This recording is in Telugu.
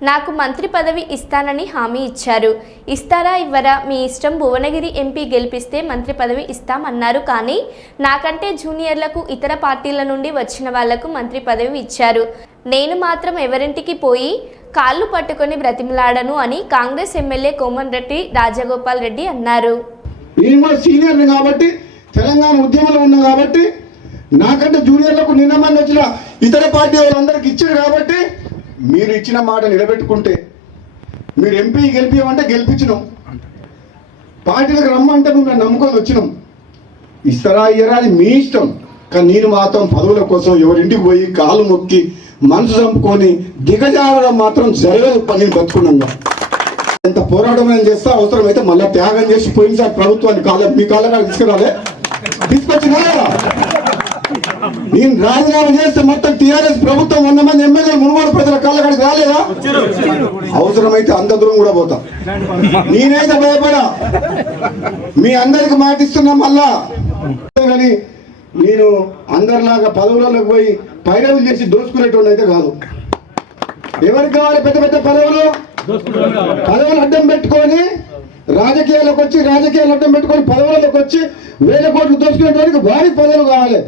నాకు మంత్రి పదవి ఇస్తానని హామీ ఇచ్చారు. ఇస్తారా ఇవ్వరా? మీ ఇష్టం. భువనగిరి ఎంపీ గెలిపిస్తే మంత్రి పదవి ఇస్తామన్నారు. కానీ నాకంటే జూనియర్లకు ఇతర పార్టీల నుండి వచ్చిన వాళ్ళకు మంత్రి పదవి ఇచ్చారు. నేను మాత్రం ఎవరింటికి పోయి కాళ్ళు పట్టుకొని బ్రతిమలాడను అని కాంగ్రెస్ ఎమ్మెల్యే కోమన్ రెడ్డి రాజగోపాల్ రెడ్డి అన్నారు. నేను కూడా సీనియర్ని కాబట్టి తెలంగాణ ఉద్యమంలో ఉన్నా కాబట్టి నాకంటే జూనియర్లకు నిన్న మంది వచ్చిన ఇతర పార్టీ వాళ్ళందరికి ఇచ్చారు కాబట్టి మీరు ఇచ్చిన మాట నిలబెట్టుకుంటే మీరు ఎంపీ గెలిపించమంటే గెలిపించినాం. పార్టీలకు రమ్మంటే నువ్వు నమ్ముకొని వచ్చినాం. ఇస్తారా ఇయ్యరా అది మీ ఇష్టం. కానీ నేను మాత్రం పదవుల కోసం ఎవరింటికి పోయి కాలు మొక్కి మనసు చంపుకొని దిగజారడం మాత్రం జరగదు. పని బతుకున్నాగా ఎంత పోరాటం నేను చేస్తా అవసరమైతే మళ్ళీ త్యాగం చేసి పోయినసారి ప్రభుత్వాన్ని. కాలం మీ కాలం తీసుకురాలే. తీసుకొచ్చినా నేను రాజీనామా చేస్తే మొత్తం టీఆర్ఎస్ ప్రభుత్వం వంద మంది ఎమ్మెల్యే మునుగోడు రాలేదా? అవసరమైతే అంత దూరం కూడా పోతా. నేనైతే భయపడా. మీ అందరికి మాటిస్తున్నా మళ్ళా. కానీ నేను అందరిలాగా పదవులకు పోయి పైరవులు చేసి దోసుకునేటోళ్ళు అయితే కాదు. ఎవరికి కావాలి పెద్ద పెద్ద పదవులు? పదవులు అడ్డం పెట్టుకొని రాజకీయాలకు వచ్చి రాజకీయాలు అడ్డం పెట్టుకొని పదవులకు వచ్చి వేల కోట్లు దోచుకునేటానికి వారికి పదవులు కావాలి.